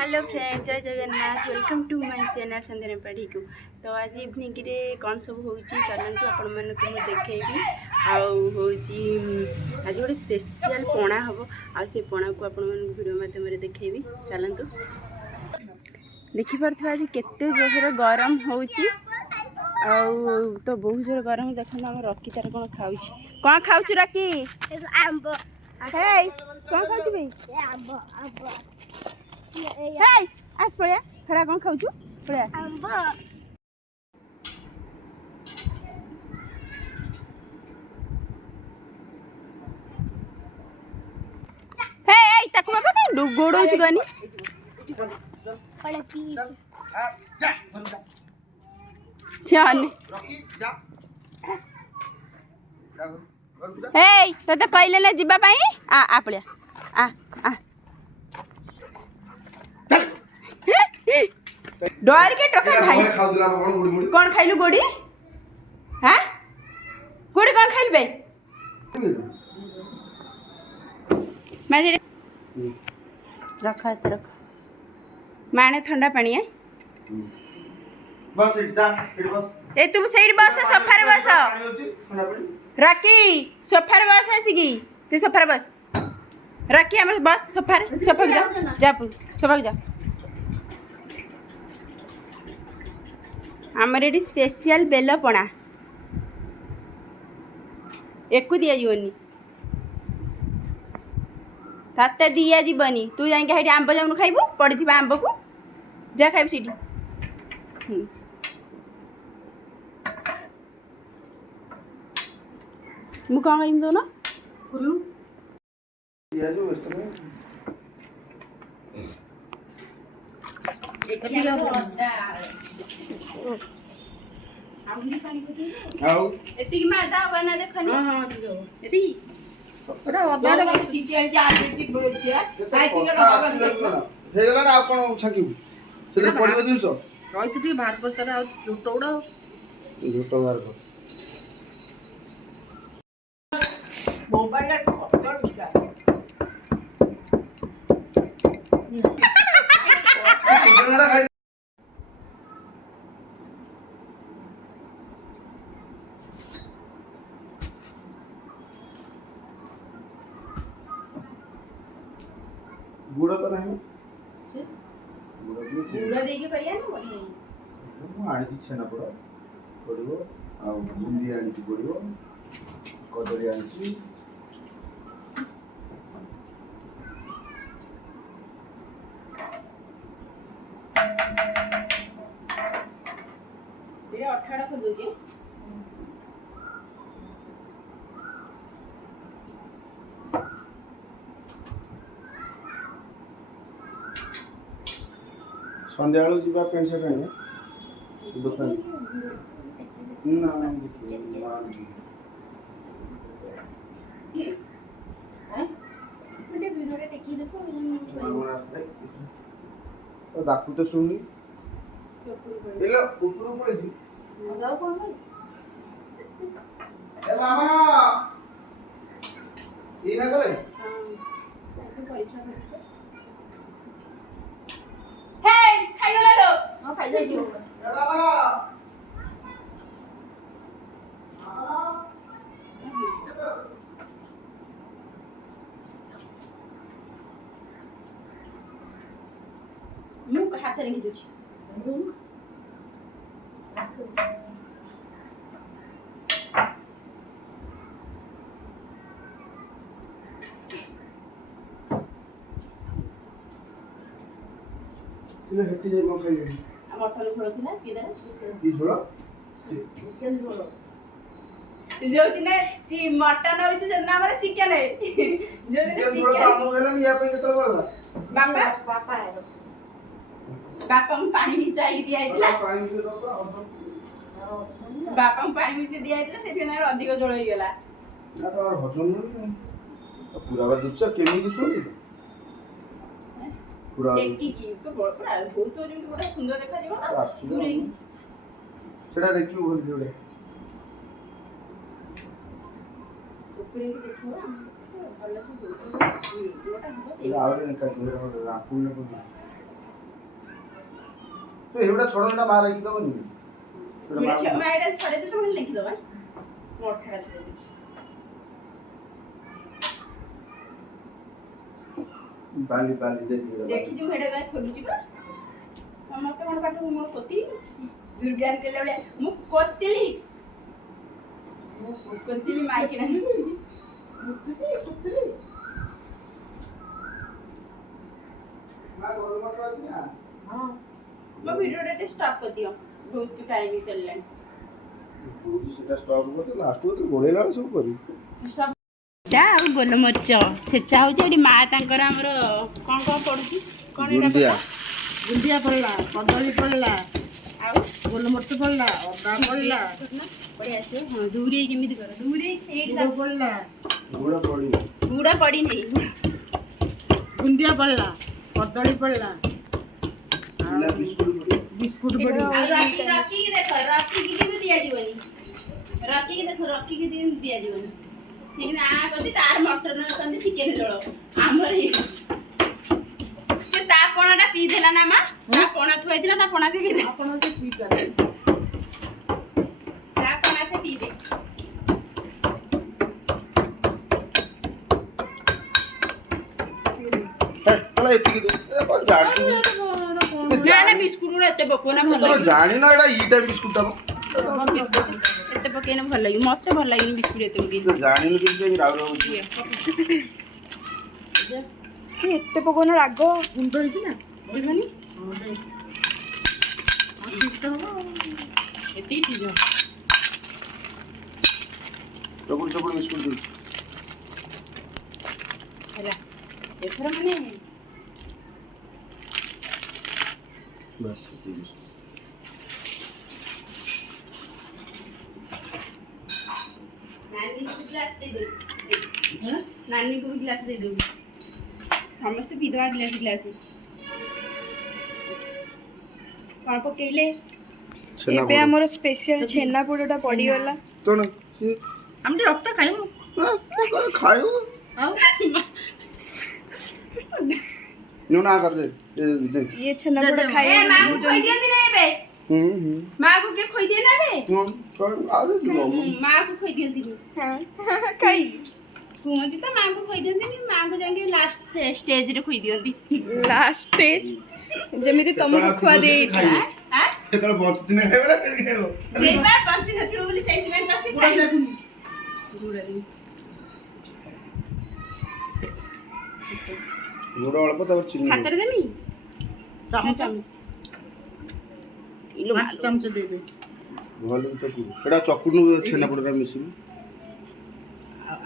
Hello friend, जय Jagannath. Welcome to my channel Sanjana Padhi को। तो आज इवनिंग रे कौन सब हो चलतु आपण मानक मु देखैबी। आज गोटे स्पेशल पणा हम आ से पणा को आपण मन वीडियो माध्यम रे देखैबी। चलतु देखि परथि आज केते जोर गरम होउची तो बहुत जोर गरम। देखो हम रकी तार कोन खाउची। कोन खाउची रकी? आंबो। हे कोन खाउची बे? आंबो। Hey, as paya, khada kon khauchu? Paya. Amba. Hey, taku baba kan godo chu gani. Pale pi. Chani. Hey, tata paile na jiba pai? A paya. A. डर के टका खाई कौन खाइलु गोड़ी? हाँ गोड़ी कौन खाइल बे? मैं जे रखा है रख माने ठंडा पानी है बस ए तुम साइड बस सोफा रे बस राकी सोफा रे बस आसीगी से सोफा रे बस राकी हमर बस सोफा रे सोफा जा सोफा जा आमर ये स्पेशल बेल पणा एक दि जानी तते दि जानी तू जाकि आंब जाऊन खाइबू पड़ी आंब को जा खाइब सीटी मु कौन कर दो ना एतिक में आधा बना देखनी हां एति ओटा अदाडा बस आजी बोल दिया काई हे गला ना आपण छकिबू से पडिबो दिनस रहितु ती भात बसरा आ झोटो उडा झोटो बार को मोबाइल ला पकड़ दिया गुड़ तो नहीं गुड़ दे के परिया ना बनी मु आनी छेना पड़ो आ बुंदी आनी पड़ो कदली आनी ये 18 खोल दे संध्या बेलू जी पेंट शर्ट आने दुकान ना डाकू तो सुनी ऊपर पड़े ए मामा ये ना करे हाथ रे हिजुची तुले हेती जे कोन खाइले मटन झोल थिला की झोल चिकन झोल जो दिने मटन होई जे हमर चिकन है जो दिने चिकन हम गेला नि या पे केतल बोला पापा है बापा पानी मिसाई दिया पानी मिसे बापा पानी मिसे दिया से अधिक जोड़ हो गला ना तो और हजम नहीं पूरा बा दुछ केमी दिसोली पूरा देखी की तो बड़ा बहुत तो जो बड़ा सुंदर देखा जीवा दूर सेटा देखियो बोल जोड़े ऊपर ही देखो भलो से जोटा हो से आउरे का जोरा रापुन को तो एवढा छोड़ना मार रखी तो नहीं मैं एटा छड़े दे तो मैं लिख दो नोट खड़ा छड़े दे बाली बाली देखि जो हेडे भाई खोलु छी बा मते मन पाठ मोर कोती दुर्गान केले बले मु कोतिली माइक नहीं मुतुजी मां गोल मटर अछि ना हां मैं वीडियो रे स्टॉप कर दियो बहुत टाइम ही चललन पूरी सेटा स्टॉप कर तो लास्ट को तो गोलेला सब करी स्टॉप ता गोलमरच छेचा हो जे मा तांकर हमर कोन कोन पडुची कोन गुंदिया गुंदिया पड़ला कदली पड़ला आउ गोलमरच पड़ला अदा पड़ला पड़ी आसे हां दूरी केमिति कर दूरी सेट गुड़ पड़ला गुड़ा पड़ी नहीं गुंदिया पड़ला कदली पड़ला ना बिस्कुट पड़ी रॉकी की देखो रॉकी की केमिति दिया जीवनी रॉकी की देखो रॉकी की दिन दिया जीवनी सिग्ना आ कदी तार मटन कंदी चिकन झोल आमर ही से ता कोणाटा पी देला ना मा ता कोणा थुई दिला ता कोणा से पी दे आपण से पी चले ता कोणा से पी दे चला एतिकी दे अपन जानी ना ना बिस्कुट रे एते बकोना भल तो जानी ना एटा ई टाइम बिस्कुट ता बिस्कुट एते पकेना भल लागि मते भल लागि बिस्कुट एते पके तो जानी न कि राव राव एते पकोना राग गुंड होइछि ना बुझनी हां दे एते ठीक है चकुल चकुल बिस्कुट दे हैला एथरा माने बस नानी को ग्लास दे दो नानी को ग्लास दे दो समस्त पीदवा ग्लास कौन पकेले एबे हमर स्पेशल छेना पोड़ोटा पड़ी गला तो ना हमरे रक्त खाइमु खायो आउ नो ना कर दे ये छेना पोड़ा खाई ए मां को खोई दिया दिने बे मां को के खोई दिया ना बे तो आ दे मां को खोई दिया दिने हां खाई कुमती तो मां को खोई दियंती मां को जाके लास्ट स्टेज रे खोई दियंती लास्ट स्टेज जेमिति तुमको खुआ दे हां एकल बहुत दिन खाइबरा के खाइबो सेई बा पंची नथियो बोली सेंटिमेंट आसी गुड़ा खाई देखुनी गुड़ा दी गुड़ अल्प तब चिनी हाथ रे देमी चमच इलो 5 चमच दे दे भल चकु एडा चकुनु छेना पड़रा मिसिन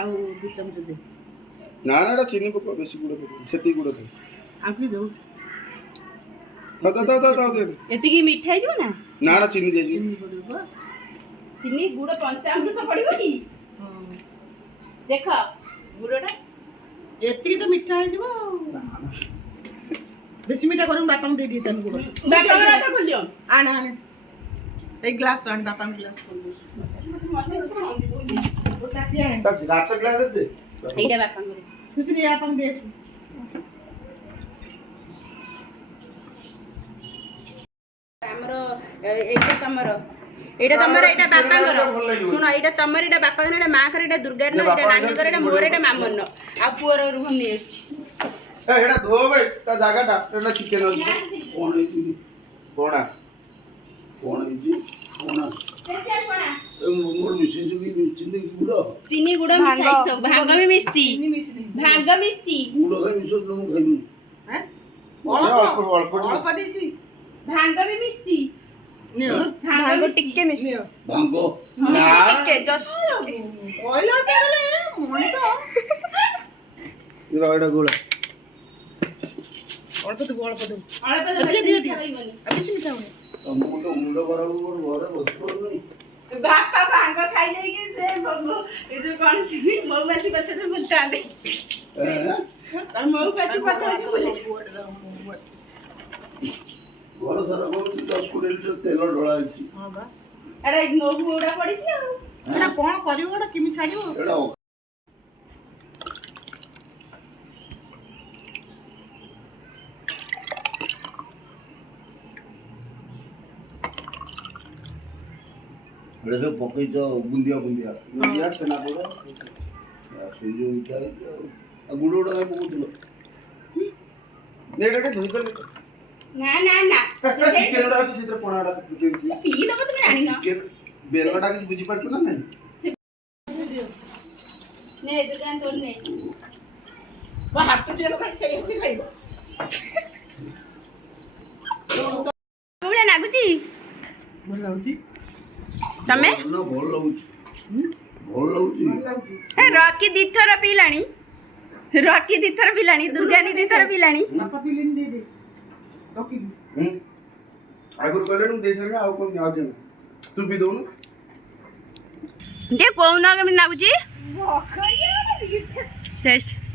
आउ 2 चमच दे ना ना एडा चिनी पको बेसी गुड़ पको सेती गुड़ दे आ की दो तो एति की मिठाई जब ना ना ना चिनी दे चिनी पड़िबो चिनी गुड़ पंचामृत पड़िबो की हां देखो गुड़टा एती तो मिठा है जबो बेसी मिठा करूं बापा दे दी तन गुड़ बाटा तो खोल दियो आने आने एक ग्लास आन बापा ग्लास खोल दे ओ ताती आने तक गाछ ग्लास दे एइडा बापा करे खुशी या अपन दे हमर एइटा तमर एटा तमर एटा बापांगर सुनो एटा तमर एटा बापांगर एटा मां कर एटा दुर्गा न एटा नानी कर एटा मोर एटा मामन न आ पुअर रुहम ने अछि ए एडा धो भाई ता जागा टा एडा चिकन अछि कोन इजी कोना कोन इजी कोना स्पेशल कोना ए मोर मिसिन की चिनी गुड़ चीनी गुड़ मिसाई सब भांग में मिसची चिनी मिश्री भांग मिसची गुड़ खाइ मिसो न खाइबी हैं अल्प अल्प देछि भांग में मिसची नियो भांग टिक्के मिस नियो भांगो ना टिक्के जस्ट ओइलो केले मଣିଷ इरा एडा गुड़ अल्प तो अल्प दो अल्प दिया, दिया, दिया। करिवनी अभी से मिठा होने मुंडो मुंडो कराबो मोर घरे बसो नहीं बापा भांग खाई दे के से बगो ए जो कोन मौ माछी पछे से बुलता दे और मौ माछी पछे से बुले घर सारा को 10 20 लीटर तेल ढोळा अछि हां बा अरे मौ गुड़ा पड़ी छी एटा कोन करियो एटा किमि छाडियो एडा ଏଇଟା ଯୋଉ ପକେଇଛ ବୁନ୍ଦିଆ ବୁନ୍ଦିଆ ବୁନ୍ଦିଆ ଛେନାପୋଡ଼ ସେଇ ଯୋଉ ମିଠା ହେଇଛି ଆଉ ଗୁଡ଼ ଗୁଡ଼ କାଇଁ ପକଉଥିଲ ଏଇଟା ଟିକେ ଧୋଇଦେଲେ ନା ନା ନା ଚିକେନ ଗୁଡ଼ା ଅଛି ସେଥିରେ ପଣା ଗୁଡ଼ା ପକେଇଛି ପିଇ ଦବ ତମେ ଜାଣିନ ଚିକେନ ବେଲଟା କିଛି ବୁଝିପାରୁଛୁ ନା ନାଇଁ ନେ ଦୁର୍ଗା ତୋର ନେ ହାତ ଟିକେ ଖାଇବ କୋଉଟା ଲାଗୁଛି ଭଲ ଲାଗୁଛି ତମେ ଭଲ ଲାଗୁଛି ଭଲ ଲାଗୁଛି ଏ ରକି ଦିଥର ପିଇଲାଣି ଦୁର୍ଗାନି ଦିଥର ପିଇଲାଣି ବାପା ପିଲିନି ଦେଇଦେ ରଖିବି ଆଗରୁ କହିଲେ ମୁଁ ଦେଇସାରିଲି ଆଉ କଣ ଆଉ କେମିତି ତୁ ବି ଦଉନୁ ଟିକେ କହୁନ କେମିତି ଲାଗୁଛି ଟେଷ୍ଟ